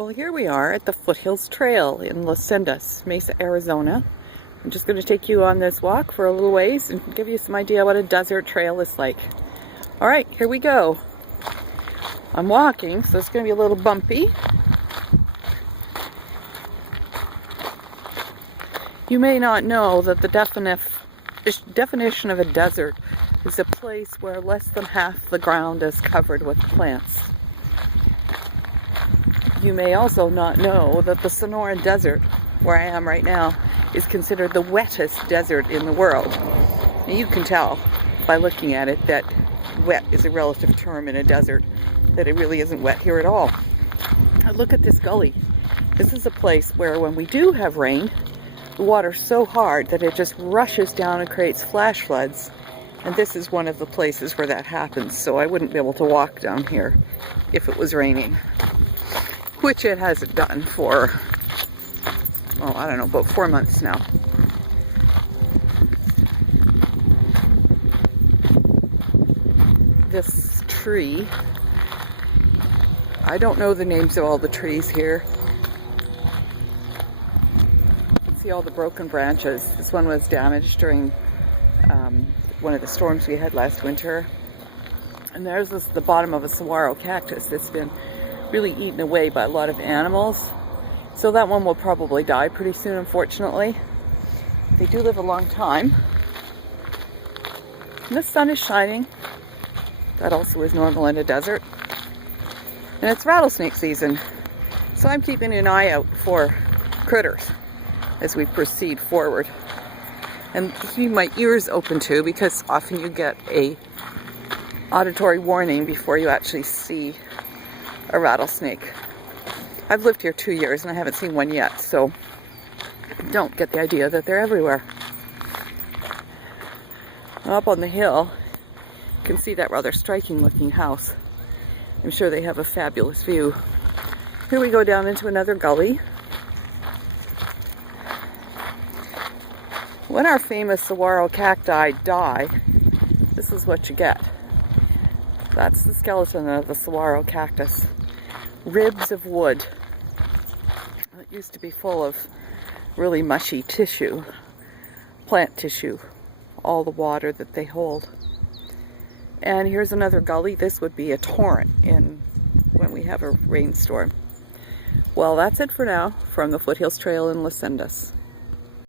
Well, here we are at the Foothills Trail in Sendas, Mesa, Arizona. I'm just going to take you on this walk for a little ways and give you some idea what a desert trail is like. All right, here we go. I'm walking, so it's going to be a little bumpy. You may not know that the definition of a desert is a place where less than half the ground is covered with plants. You may also not know that the Sonora Desert, where I am right now, is considered the wettest desert in the world. And you can tell by looking at it that wet is a relative term in a desert, that it really isn't wet here at all. Now look at this gully. This is a place where when we do have rain, the water's so hard that it just rushes down and creates flash floods. And this is one of the places where that happens, so I wouldn't be able to walk down here if it was raining. Which it hasn't done for, well, I don't know, about 4 months now. This tree, I don't know the names of all the trees here. You can see all the broken branches. This one was damaged during one of the storms we had last winter. And there's the bottom of a saguaro cactus that's been really eaten away by a lot of animals. So that one will probably die pretty soon, unfortunately. They do live a long time. And the sun is shining. That also is normal in a desert. And it's rattlesnake season. So I'm keeping an eye out for critters as we proceed forward. And keeping my ears open too, because often you get a auditory warning before you actually see a rattlesnake. I've lived here 2 years and I haven't seen one yet, so don't get the idea that they're everywhere. Up on the hill, you can see that rather striking looking house. I'm sure they have a fabulous view. Here we go down into another gully. When our famous saguaro cacti die, this is what you get. That's the skeleton of the saguaro cactus. Ribs of wood. It used to be full of really mushy tissue, plant tissue, all the water that they hold. And here's another gully. This would be a torrent when we have a rainstorm. Well, that's it for now from the Foothills Trail in Sendas.